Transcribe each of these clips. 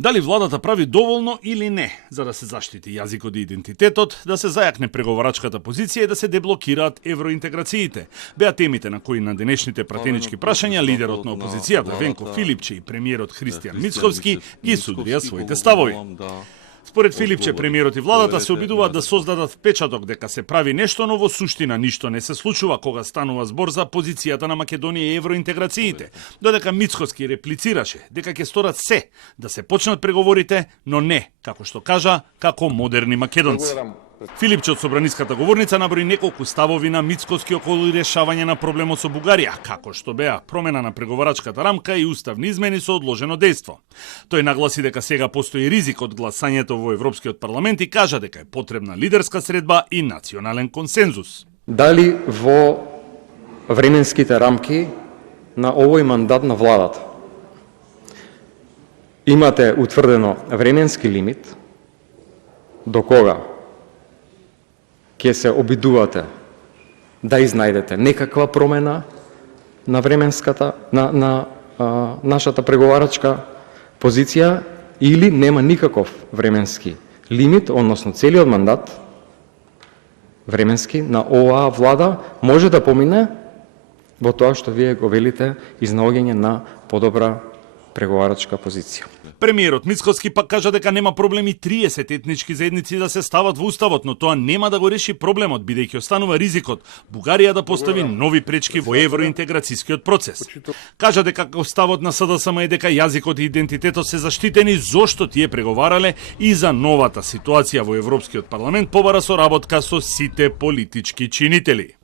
Дали владата прави доволно или не за да се заштити јазикот и идентитетот, да се зајакне преговарачката позиција и да се деблокираат евроинтеграциите? Беа темите на кои на денешните пратенички прашања лидерот на опозицијата Венко Филипче и премиерот Христијан Мицковски ги судрија своите ставови. Според Филипче, премиерот и владата се обидуваат да создадат впечаток дека се прави нешто, но во суштина ништо не се случува кога станува збор за позицијата на Македонија и евроинтеграциите. Додека Мицковски реплицираше дека ќе сторат се да се почнат преговорите, но не, како што кажа, како модерни македонци. Филипче од собраниската говорница наброи неколку ставови на Мицковски околу решавање на проблемот со Бугарија, како што беа промена на преговарачката рамка и уставни измени со одложено дејство. Тој нагласи дека сега постои ризик од гласањето во Европскиот парламент и кажа дека е потребна лидерска средба и национален консензус. Дали во временските рамки на овој мандат на владата имате утврдено временски лимит до кога ќе се обидувате да изнајдете некаква промена на временската, на нашата преговарачка позиција, или нема никаков временски лимит, односно целиот мандат временски на оваа влада може да помине во тоа што вие го велите, изнаоѓање на подобра преговарачка позиција. Премиерот Мицковски пак кажа дека нема проблеми 30 етнички заедници да се стават во уставот, но тоа нема да го реши проблемот, бидејќи останува ризикот Бугарија да постави нови пречки во евроинтеграцијскиот процес. Кажа дека ставот на СДСМ е дека јазикот и идентитетот се заштитени зошто тие преговарале и за новата ситуација во Европскиот парламент побара соработка со сите политички чинители.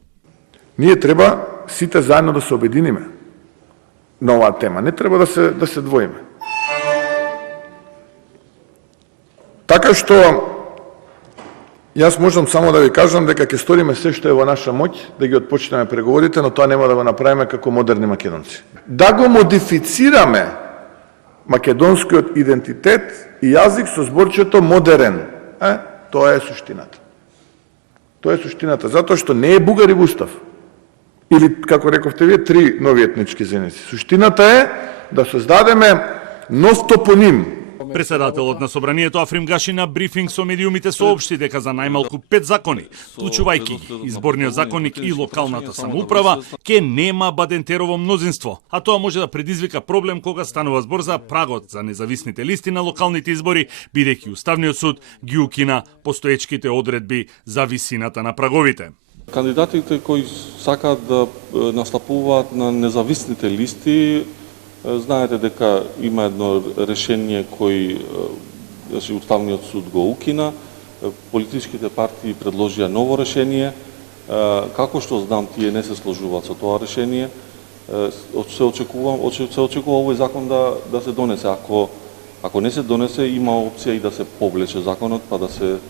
Ние треба сите заедно да се обединиме на оваа тема. Не треба да се двоиме. Така што јас можам само да ви кажам дека ќе сториме се што е во наша моќ да ги отпочнеме преговорите, но тоа нема да го направиме како модерни македонци. Да го модифицираме македонскиот идентитет и јазик со зборчето модерен. Тоа е суштината. Тоа е суштината, затоа што не е бугари во устав. Или, како рековте вие, 3 нови етнички заедници. Суштината е да создадеме нов топоним. Председателот на собранието Африм Гаши на брифинг со медиумите соопшти дека за најмалку 5 закони, вклучувајќи изборниот законник и локалната самоуправа, ќе нема Бадентерово мнозинство, а тоа може да предизвика проблем кога станува збор за прагот за независните листи на локалните избори, бидејќи Уставниот суд ги укина постоечките одредби за висината на праговите. Кандидатите кои сакаат да настапуваат на независните листи, знаете дека има едно решение кој Уставниот суд го укина. Политичките партии предложија ново решение. Како што знам, тие не се сложуваат со тоа решение. Се очекува овој закон да се донесе. Ако не се донесе, има опција и да се повлече законот, па да се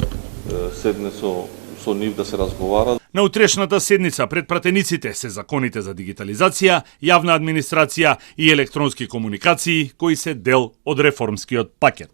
седне со нив да се разговара. На утрешната седница пред пратениците се законите за дигитализација, јавна администрација и електронски комуникации, кои се дел од реформскиот пакет.